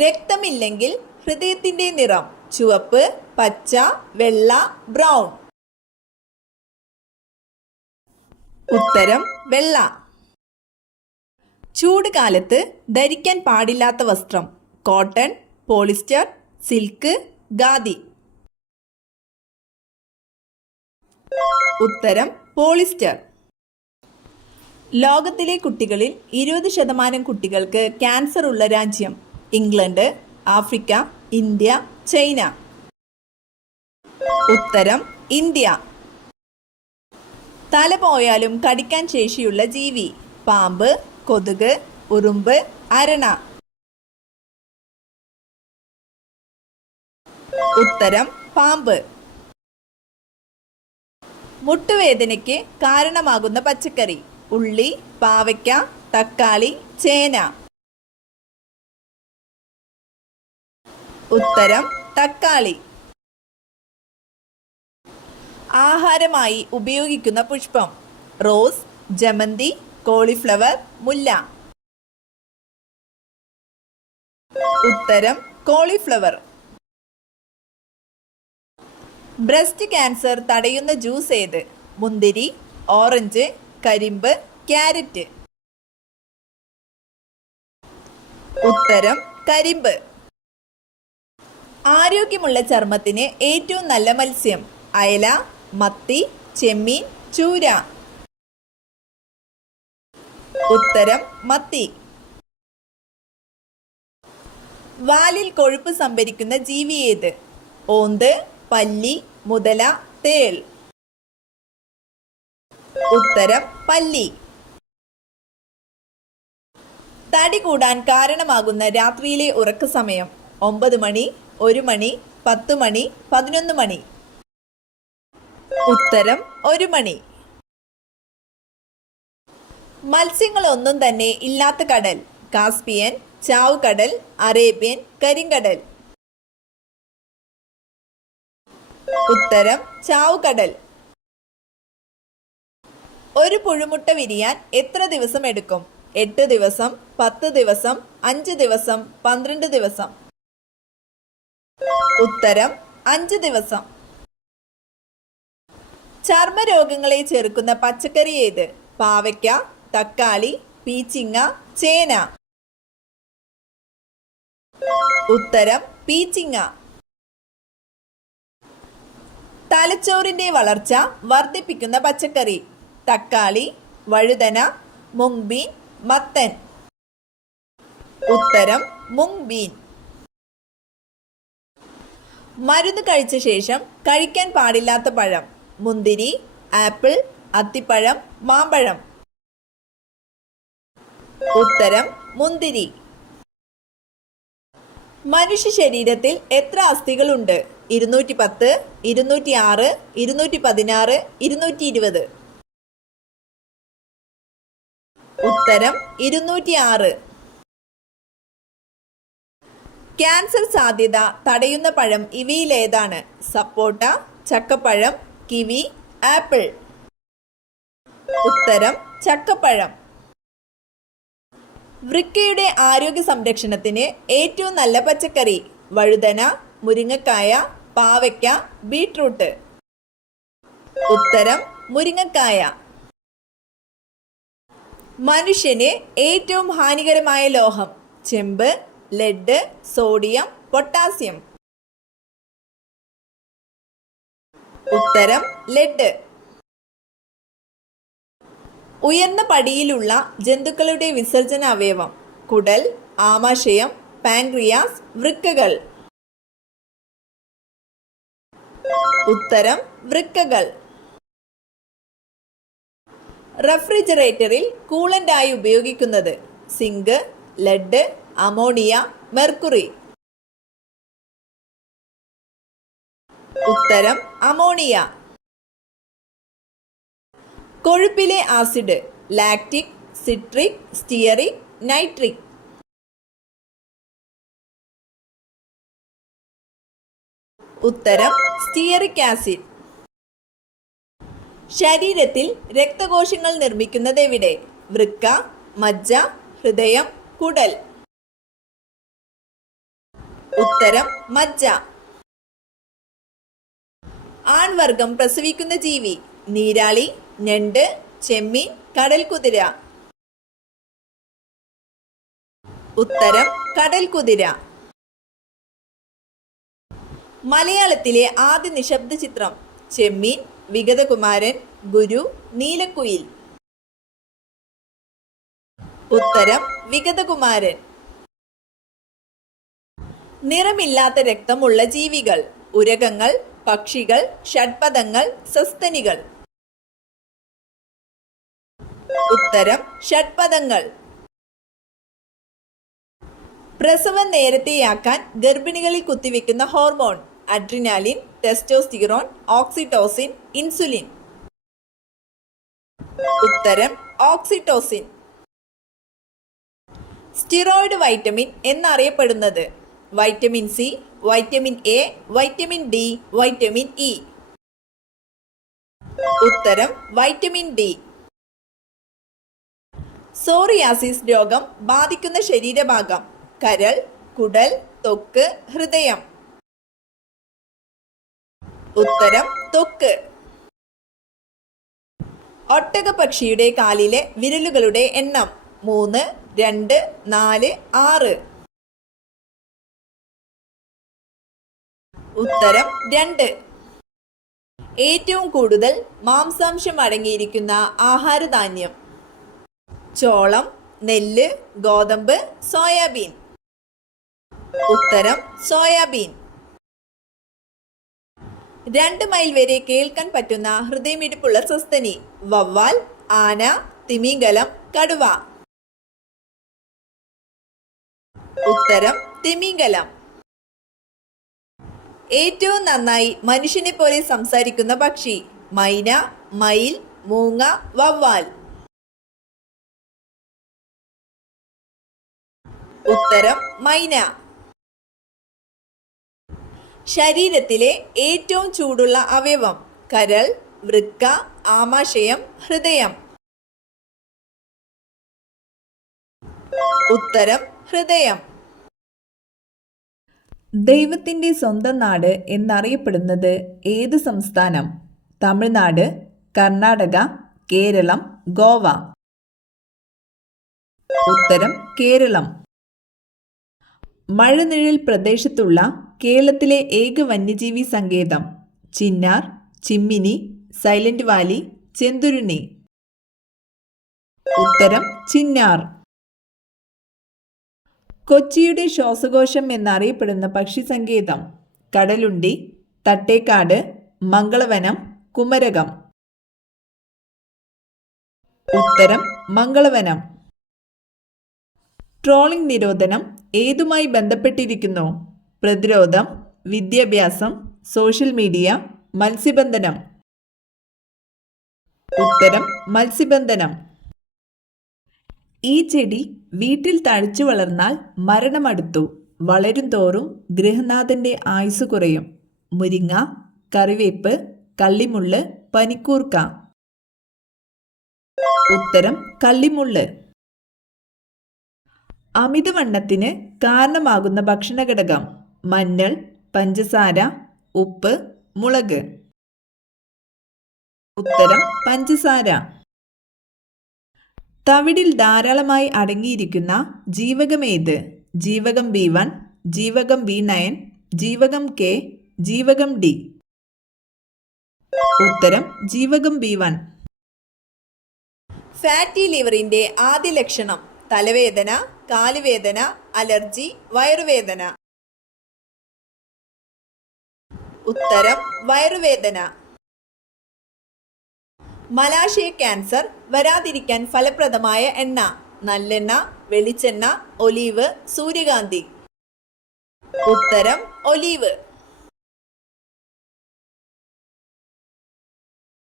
രക്തമില്ലെങ്കിൽ ഹൃദയത്തിന്റെ നിറം ചുവപ്പ്, പച്ച, വെള്ള, ബ്രൗൺ. ഉത്തരം വെള്ള. ചൂട് കാലത്ത് ധരിക്കാൻ പാടില്ലാത്ത വസ്ത്രം കോട്ടൺ, പോളിസ്റ്റർ, സിൽക്ക്, ഖാദി. ഉത്തരം പോളിസ്റ്റർ. ലോകത്തിലെ കുട്ടികളിൽ 20% കുട്ടികൾക്ക് ക്യാൻസർ ഉള്ള രാജ്യം ഇംഗ്ലണ്ട്, ആഫ്രിക്ക, ഇന്ത്യ, ചൈന. ഉത്തരം ഇന്ത്യ. തല പോയാലും കടിക്കാൻ ശേഷിയുള്ള ജീവി പാമ്പ്, കൊതുക്, ഉറുമ്പ്, അരണ. ഉത്തരം പാമ്പ്. മുട്ടുവേദനയ്ക്ക് കാരണമാകുന്ന പച്ചക്കറി ഉള്ളി, പാവയ്ക്ക, തക്കാളി, ചേന. ഉത്തരം തക്കാളി. ആഹാരമായി ഉപയോഗിക്കുന്ന പുഷ്പം റോസ്, ജമന്തി, കോളിഫ്ലവർ, മുല്ല. ഉത്തരം കോളിഫ്ലവർ. ബ്രസ്റ്റ് ക്യാൻസർ തടയുന്ന ജ്യൂസ് ഏത്? മുന്തിരി, ഓറഞ്ച്, കരിമ്പ്, ക്യാരറ്റ്. ഉത്തരം കരിമ്പ്. ആരോഗ്യമുള്ള ചർമ്മത്തിന് ഏറ്റവും നല്ല മത്സ്യം അയല, മത്തി, ചെമ്മീൻ, ചൂര. ഉത്തരം മത്തി. വാലിൽ കൊഴുപ്പ് സംഭരിക്കുന്ന ജീവി ഏത്? ഓന്ത്, പല്ലി, മുതല, തേൾ. ഉത്തരം പല്ലി. തടി കൂടാൻ കാരണമാകുന്ന രാത്രിയിലെ ഉറക്ക സമയം 9 മണി, 1 മണി, 10 മണി, 11 മണി. ഉത്തരം 1 മണി. മത്സ്യങ്ങളൊന്നും തന്നെ ഇല്ലാത്ത കടൽ കാസ്പിയൻ, ചാവുകടൽ, അറേബ്യൻ, കരിങ്കടൽ. ഉത്തരം ചാവുകടൽ. ഒരു പുഴുമുട്ട വിരിയാൻ എത്ര ദിവസം എടുക്കും? 8 ദിവസം, 10 ദിവസം, 5 ദിവസം, 12 ദിവസം. ഉത്തരം 5 ദിവസം. ചർമ്മരോഗങ്ങളെ ചെറുക്കുന്ന പച്ചക്കറി ഏത്? പാവയ്ക്ക, തക്കാളി, പീച്ചിങ്ങ, ചേന. ഉത്തരം പീച്ചിങ്ങ. തലച്ചോറിന്റെ വളർച്ച വർദ്ധിപ്പിക്കുന്ന പച്ചക്കറി തക്കാളി, വഴുതന, മുങ് ബീൻ, മത്തൻ. ഉത്തരം മുങ് ബീൻ. മരുന്ന് കഴിച്ച ശേഷം കഴിക്കാൻ പാടില്ലാത്ത പഴം മുന്തിരി, ആപ്പിൾ, അത്തിപ്പഴം, മാമ്പഴം. ഉത്തരം മുന്തിരി. മനുഷ്യ ശരീരത്തിൽ എത്ര അസ്ഥികളുണ്ട്? 210, 206, 216, 220. ഉത്തരം 206. ക്യാൻസർ സാധ്യത തടയുന്ന പഴം ഇവയിലേതാണ്? സപ്പോട്ട, ചക്കപ്പഴം, കിവി, ആപ്പിൾ. ഉത്തരം ചക്കപ്പഴം. വൃക്കയുടെ ആരോഗ്യ സംരക്ഷണത്തിന് ഏറ്റവും നല്ല പച്ചക്കറി വഴുതന, മുരിങ്ങക്കായ, പാവയ്ക്ക, ബീട്രൂട്ട്. ഉത്തരം മുരിങ്ങക്കായ. മനുഷ്യന് ഏറ്റവും ഹാനികരമായ ലോഹം ചെമ്പ്, ലെഡ്, സോഡിയം, പൊട്ടാസ്യം. ഉത്തരം ലെഡ്. ഉയർന്ന പടിയിലുള്ള ജന്തുക്കളുടെ വിസർജന അവയവം കുടൽ, ആമാശയം, പാൻക്രിയാസ്, വൃക്കകൾ. ഉത്തരം വൃക്കകൾ. റെഫ്രിജറേറ്ററിൽ കൂളന്റായി ഉപയോഗിക്കുന്നത് സിങ്ക്, ലെഡ്, അമോണിയ, മെർക്കുറി. ഉത്തരം അമോണിയ. കൊഴുപ്പിലെ acid lactic, citric, stearic, nitric. ഉത്തരം സ്റ്റിയറിക് ആസിഡ്. ശരീരത്തിൽ രക്തകോശങ്ങൾ നിർമ്മിക്കുന്നത് എവിടെ? വൃക്ക, മജ്ജ, ഹൃദയം, കുടൽ. ഉത്തരം മജ്ജ. ആൺവർഗം പ്രസവിക്കുന്ന ജീവി: നീരാളി, ഞണ്ട്, ചെമ്മീൻ, കടൽക്കുതിര. ഉത്തരം കടൽക്കുതിര. മലയാളത്തിലെ ആദ്യ നിശബ്ദ ചിത്രം: ചെമ്മീൻ, വിഗതകുമാരൻ, ഗുരു, നീലക്കുയിൽ. ഉത്തരം വിഗതകുമാരൻ. നിറമില്ലാത്ത രക്തമുള്ള ജീവികൾ: ഉരഗങ്ങൾ, പക്ഷികൾ, ഷഡ്പദങ്ങൾ, സസ്തനികൾ. ഉത്തരം ഷഡ്പദങ്ങൾ. പ്രസവം നേരത്തെയാക്കാൻ ഗർഭിണികളിൽ കുത്തിവെക്കുന്ന hormone: adrenaline, testosterone, oxytocin, insulin. ഉത്തരം ഓക്സിറ്റോസിൻ. സ്റ്റിറോയിഡ് വൈറ്റമിൻ എന്നറിയപ്പെടുന്നത്: vitamin C, vitamin A, vitamin D, vitamin E. ഉത്തരം വൈറ്റമിൻ ഡി. സോറിയാസിസ് രോഗം ബാധിക്കുന്ന ശരീരഭാഗം: കരൾ, കുടൽ, ത്വക്ക്, ഹൃദയം. ഉത്തരം ത്വക്ക്. ഒട്ടകപ്പക്ഷിയുടെ കാലിലെ വിരലുകളുടെ എണ്ണം: 3, 2, 4, 6. ഉത്തരം 2. ഏറ്റവും കൂടുതൽ മാംസാംശം അടങ്ങിയിരിക്കുന്ന ആഹാരധാന്യം: ചോളം, നെല്ല്, ഗോതമ്പ്, സോയാബീൻ. ഉത്തരം സോയാബീൻ. 2 മൈൽ വരെ കേൾക്കാൻ പറ്റുന്ന ഹൃദയമിടിപ്പുള്ള സസ്തനി: വവ്വാൽ, ആന, തിമിംഗലം, കടുവ. ഉത്തരം തിമിംഗലം. ഏറ്റവും നന്നായി മനുഷ്യനെ പോലെ സംസാരിക്കുന്ന പക്ഷി: മൈന, മയിൽ, മൂങ്ങ, വവ്വാൽ. ഉത്തരം മൈന. ശരീരത്തിലെ ഏറ്റവും ചൂടുള്ള അവയവം: കരൾ, വൃക്ക, ആമാശയം, ഹൃദയം. ഉത്തരം ഹൃദയം. ദൈവത്തിൻ്റെ സ്വന്തം നാട് എന്നറിയപ്പെടുന്നത് ഏത് സംസ്ഥാനം? തമിഴ്നാട്, കർണാടക, കേരളം, ഗോവ. ഉത്തരം കേരളം. മഴനിഴൽ പ്രദേശത്തുള്ള കേരളത്തിലെ ഏക വന്യജീവി സങ്കേതം: ചിന്നാർ, ചിമ്മിനി, സൈലന്റ് വാലി, ചെന്തുരുണി. ഉത്തരം ചിന്നാർ. കൊച്ചിയുടെ ശ്വാസകോശം എന്നറിയപ്പെടുന്ന പക്ഷി സങ്കേതം: കടലുണ്ടി, തട്ടേക്കാട്, മംഗളവനം, കുമരകം. ഉത്തരം മംഗളവനം. ട്രോളിംഗ് നിരോധനം ഏതുമായി ബന്ധപ്പെട്ടിരിക്കുന്നു? പ്രതിരോധം, വിദ്യാഭ്യാസം, സോഷ്യൽ മീഡിയ, മത്സ്യബന്ധനം. ഉത്തരം മത്സ്യബന്ധനം. ഈ ചെടി വീട്ടിൽ തഴച്ചു വളർന്നാൽ മരണമടുത്തു. വളരും തോറും ഗൃഹനാഥന്റെ ആയുസ് കുറയും. മുരിങ്ങ, കറിവേപ്പ്, കള്ളിമുള്ള്, പനിക്കൂർക്ക. ഉത്തരം കള്ളിമുള്ള്. അമിതവണ്ണത്തിന് കാരണമാകുന്ന ഭക്ഷണഘടകം: മഞ്ഞൾ, പഞ്ചസാര, ഉപ്പ്, മുളക്. ഉത്തരം പഞ്ചസാര. തവിടിൽ ധാരാളമായി അടങ്ങിയിരിക്കുന്ന ജീവകമേത്? ജീവകം B1, ജീവകം B9, ജീവകം K, ജീവകം D. ഉത്തരം ജീവകം B1. ഫാറ്റി ലിവറിന്റെ ആദ്യ ലക്ഷണം: തലവേദന, കാലുവേദന, അലർജി, വയറുവേദന. ഉത്തരം വയറുവേദന. മലാശയ ക്യാൻസർ വരാതിരിക്കാൻ ഫലപ്രദമായ എണ്ണ: നല്ലെണ്ണ, വെളിച്ചെണ്ണ, ഒലീവ്, സൂര്യകാന്തി. ഉത്തരം ഒലീവ്.